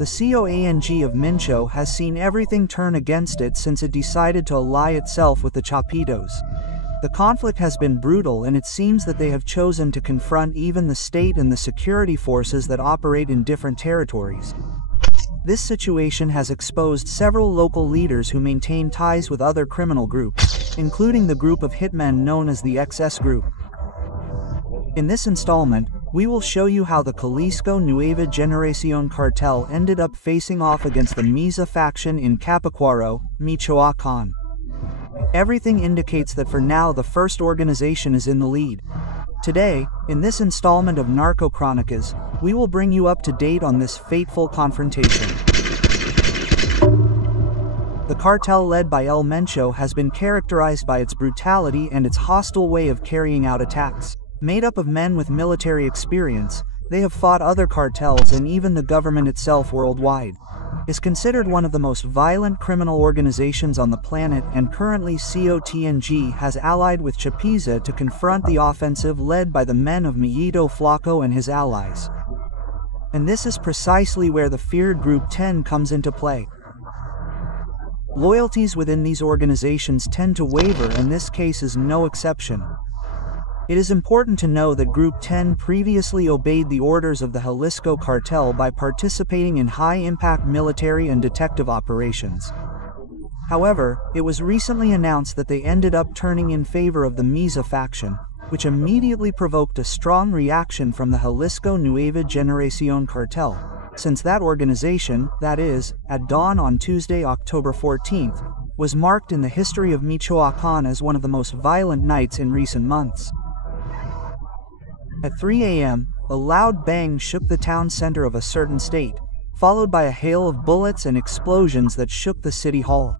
The Cjng of Mencho has seen everything turn against it since it decided to ally itself with the Chapitos. The conflict has been brutal, and it seems that they have chosen to confront even the state and the security forces that operate in different territories. This situation has exposed several local leaders who maintain ties with other criminal groups, including the group of hitmen known as the XS Group. In this installment, we will show you how the Jalisco Nueva Generación cartel ended up facing off against the Misa faction in Capacuaro, Michoacán. Everything indicates that for now the first organization is in the lead. Today, in this installment of Narco Chronicas, we will bring you up to date on this fateful confrontation. The cartel led by El Mencho has been characterized by its brutality and its hostile way of carrying out attacks. Made up of men with military experience, they have fought other cartels and even the government itself worldwide. Is considered one of the most violent criminal organizations on the planet, and currently Cjng has allied with Chapiza to confront the offensive led by the men of Millito Flaco and his allies. And this is precisely where the feared Group 10 comes into play. Loyalties within these organizations tend to waver, and this case is no exception. It is important to know that Group 10 previously obeyed the orders of the Jalisco cartel by participating in high-impact military and detective operations. However, it was recently announced that they ended up turning in favor of the Misa faction, which immediately provoked a strong reaction from the Jalisco Nueva Generación cartel, since that organization, that is, at dawn on Tuesday, October 14th, was marked in the history of Michoacán as one of the most violent nights in recent months. At 3 a.m., a loud bang shook the town center of a certain state, followed by a hail of bullets and explosions that shook the city hall.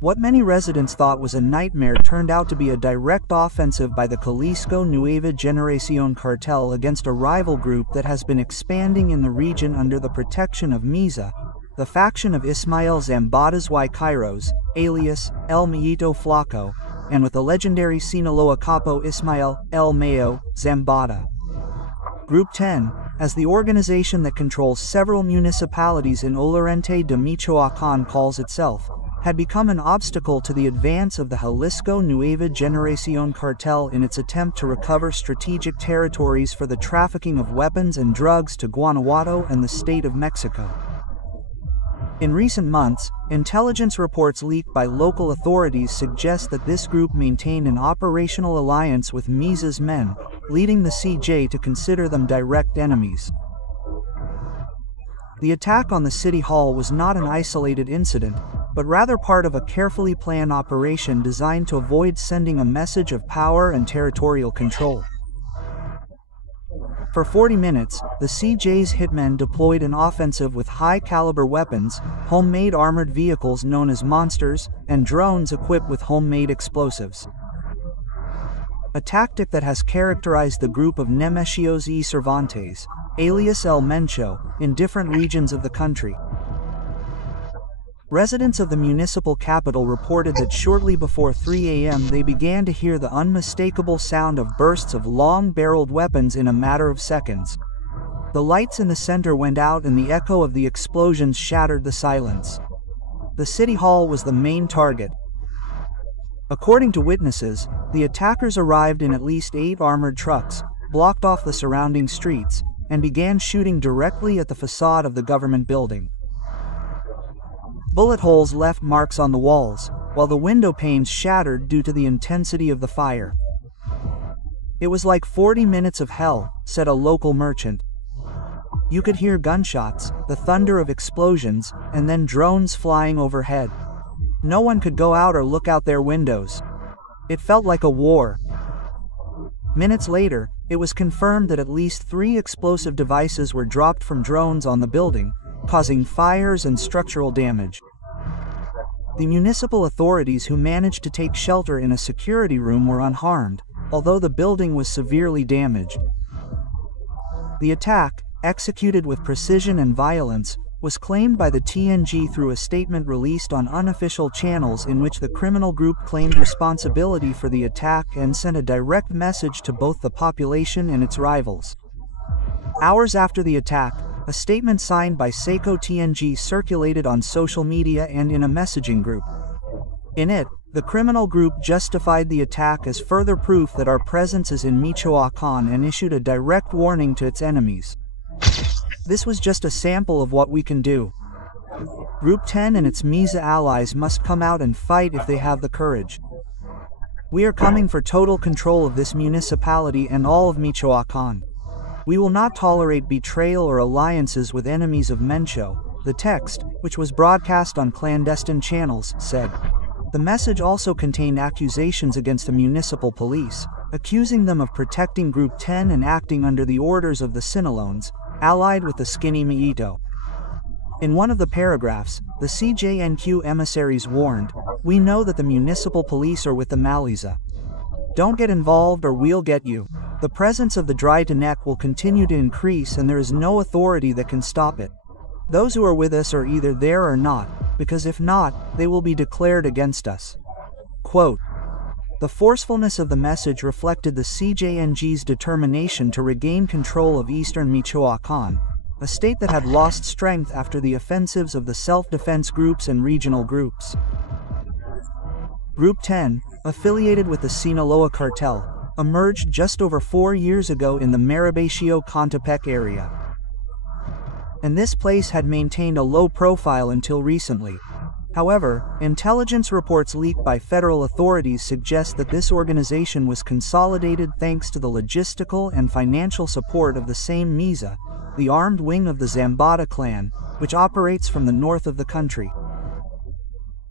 What many residents thought was a nightmare turned out to be a direct offensive by the Jalisco Nueva Generación cartel against a rival group that has been expanding in the region under the protection of Misa, the faction of Ismael Zambotas y Kairos, alias El Millito Flaco, and with the legendary Sinaloa capo Ismael El Mayo Zambada. Group 10, as the organization that controls several municipalities in Olorente de Michoacán calls itself, had become an obstacle to the advance of the Jalisco Nueva Generación cartel in its attempt to recover strategic territories for the trafficking of weapons and drugs to Guanajuato and the state of Mexico. In recent months, intelligence reports leaked by local authorities suggest that this group maintained an operational alliance with Misa's men, leading the CJ to consider them direct enemies. The attack on the city hall was not an isolated incident, but rather part of a carefully planned operation designed to avoid sending a message of power and territorial control. For 40 minutes, the CJ's hitmen deployed an offensive with high-caliber weapons, homemade armored vehicles known as monsters, and drones equipped with homemade explosives. A tactic that has characterized the group of Nemesios y Cervantes, alias El Mencho, in different regions of the country. Residents of the municipal capital reported that shortly before 3 a.m. they began to hear the unmistakable sound of bursts of long-barreled weapons in a matter of seconds. The lights in the center went out and the echo of the explosions shattered the silence. The city hall was the main target. According to witnesses, the attackers arrived in at least 8 armored trucks, blocked off the surrounding streets, and began shooting directly at the facade of the government building. Bullet holes left marks on the walls, while the window panes shattered due to the intensity of the fire. It was like 40 minutes of hell, said a local merchant. You could hear gunshots, the thunder of explosions, and then drones flying overhead. No one could go out or look out their windows. It felt like a war. Minutes later, it was confirmed that at least 3 explosive devices were dropped from drones on the building, causing fires and structural damage. The municipal authorities who managed to take shelter in a security room were unharmed, although the building was severely damaged. The attack, executed with precision and violence, was claimed by the Cjng through a statement released on unofficial channels in which the criminal group claimed responsibility for the attack and sent a direct message to both the population and its rivals. Hours after the attack, A statement signed by Cjng circulated on social media and in a messaging group. In it, the criminal group justified the attack as further proof that our presence is in Michoacán and issued a direct warning to its enemies. This was just a sample of what we can do. Group 10 and its MISA allies must come out and fight if they have the courage. We are coming for total control of this municipality and all of Michoacán. We will not tolerate betrayal or alliances with enemies of Mencho, the text, which was broadcast on clandestine channels, said. The message also contained accusations against the municipal police, accusing them of protecting Group 10 and acting under the orders of the Sinaloans, allied with the skinny Miyito. In one of the paragraphs, the Cjng emissaries warned, "We know that the municipal police are with the Maliza. Don't get involved or we'll get you. The presence of the dry to neck will continue to increase and there is no authority that can stop it. Those who are with us are either there or not, because if not, they will be declared against us." Quote, the forcefulness of the message reflected the Cjng's determination to regain control of eastern Michoacán, a state that had lost strength after the offensives of the self-defense groups and regional groups. Group 10, affiliated with the Sinaloa cartel, emerged just over 4 years ago in the Maribacio-Contepec area. And this place had maintained a low profile until recently. However, intelligence reports leaked by federal authorities suggest that this organization was consolidated thanks to the logistical and financial support of the same MISA, the armed wing of the Zambada clan, which operates from the north of the country.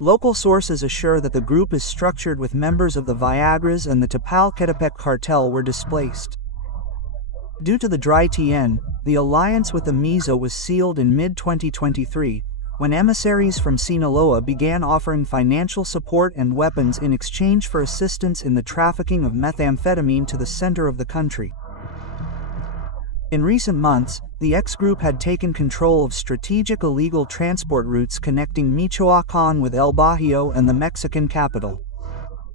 Local sources assure that the group is structured with members of the Viagras and the Tepalcatepec cartel were displaced. Due to the dry TN, the alliance with the MISA was sealed in mid-2023, when emissaries from Sinaloa began offering financial support and weapons in exchange for assistance in the trafficking of methamphetamine to the center of the country. In recent months, the X group had taken control of strategic illegal transport routes connecting Michoacán with El Bajío and the Mexican capital.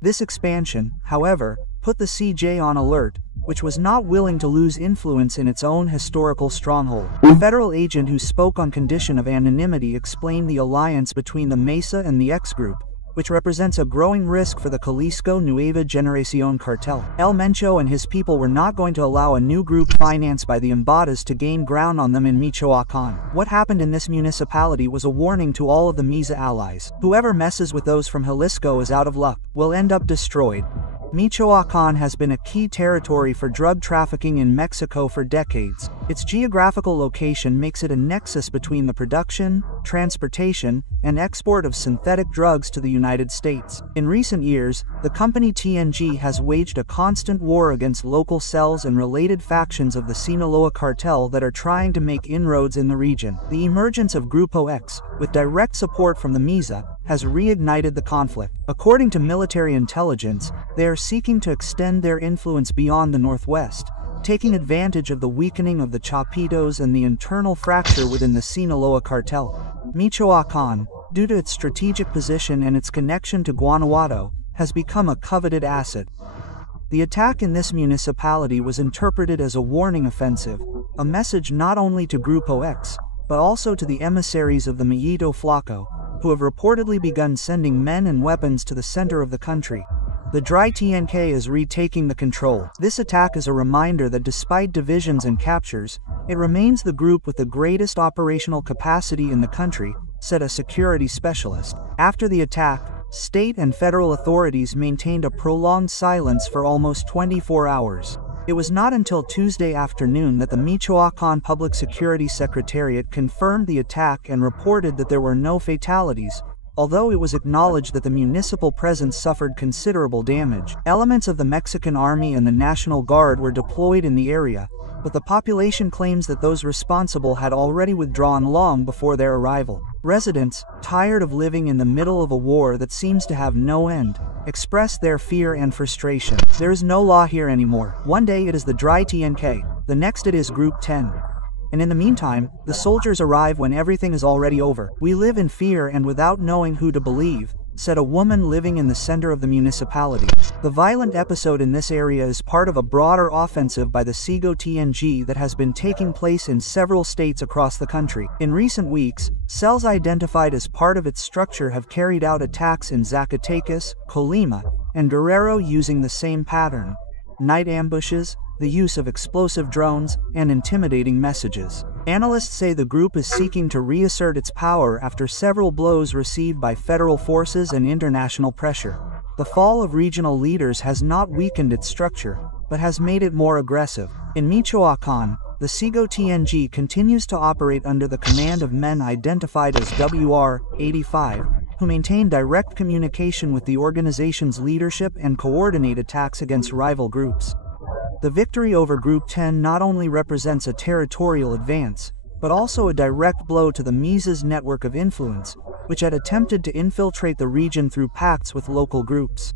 This expansion, however, put the CJ on alert, which was not willing to lose influence in its own historical stronghold. A federal agent who spoke on condition of anonymity explained the alliance between the Mesa and the X group, which represents a growing risk for the Jalisco Nueva Generación cartel. El Mencho and his people were not going to allow a new group financed by the Zambadas to gain ground on them in Michoacán. What happened in this municipality was a warning to all of the MISA allies. Whoever messes with those from Jalisco is out of luck, will end up destroyed. Michoacán has been a key territory for drug trafficking in Mexico for decades. Its geographical location makes it a nexus between the production, transportation, and export of synthetic drugs to the United States. In recent years, the company Cjng has waged a constant war against local cells and related factions of the Sinaloa cartel that are trying to make inroads in the region. The emergence of Grupo X, with direct support from the MISA, has reignited the conflict. According to military intelligence, they are seeking to extend their influence beyond the northwest, taking advantage of the weakening of the Chapitos and the internal fracture within the Sinaloa cartel. Michoacán, due to its strategic position and its connection to Guanajuato, has become a coveted asset. The attack in this municipality was interpreted as a warning offensive, a message not only to Grupo X, but also to the emissaries of the Miyito Flaco, who have reportedly begun sending men and weapons to the center of the country. The dry TNK is retaking the control. This attack is a reminder that despite divisions and captures, it remains the group with the greatest operational capacity in the country, said a security specialist. After the attack, state and federal authorities maintained a prolonged silence for almost 24 hours. It was not until Tuesday afternoon that the Michoacán Public Security Secretariat confirmed the attack and reported that there were no fatalities, although it was acknowledged that the municipal presence suffered considerable damage. Elements of the Mexican Army and the National Guard were deployed in the area, but the population claims that those responsible had already withdrawn long before their arrival. Residents, tired of living in the middle of a war that seems to have no end, expressed their fear and frustration. There is no law here anymore. One day it is the dry TNK, the next it is Group 10. And in the meantime, the soldiers arrive when everything is already over. We live in fear and without knowing who to believe, said a woman living in the center of the municipality. The violent episode in this area is part of a broader offensive by the Cjng that has been taking place in several states across the country. In recent weeks, cells identified as part of its structure have carried out attacks in Zacatecas, Colima, and Guerrero using the same pattern: night ambushes, the use of explosive drones, and intimidating messages. Analysts say the group is seeking to reassert its power after several blows received by federal forces and international pressure. The fall of regional leaders has not weakened its structure, but has made it more aggressive. In Michoacán, the Cjng continues to operate under the command of men identified as WR-85, who maintain direct communication with the organization's leadership and coordinate attacks against rival groups. The victory over Group 10 not only represents a territorial advance, but also a direct blow to the Mises network of influence, which had attempted to infiltrate the region through pacts with local groups.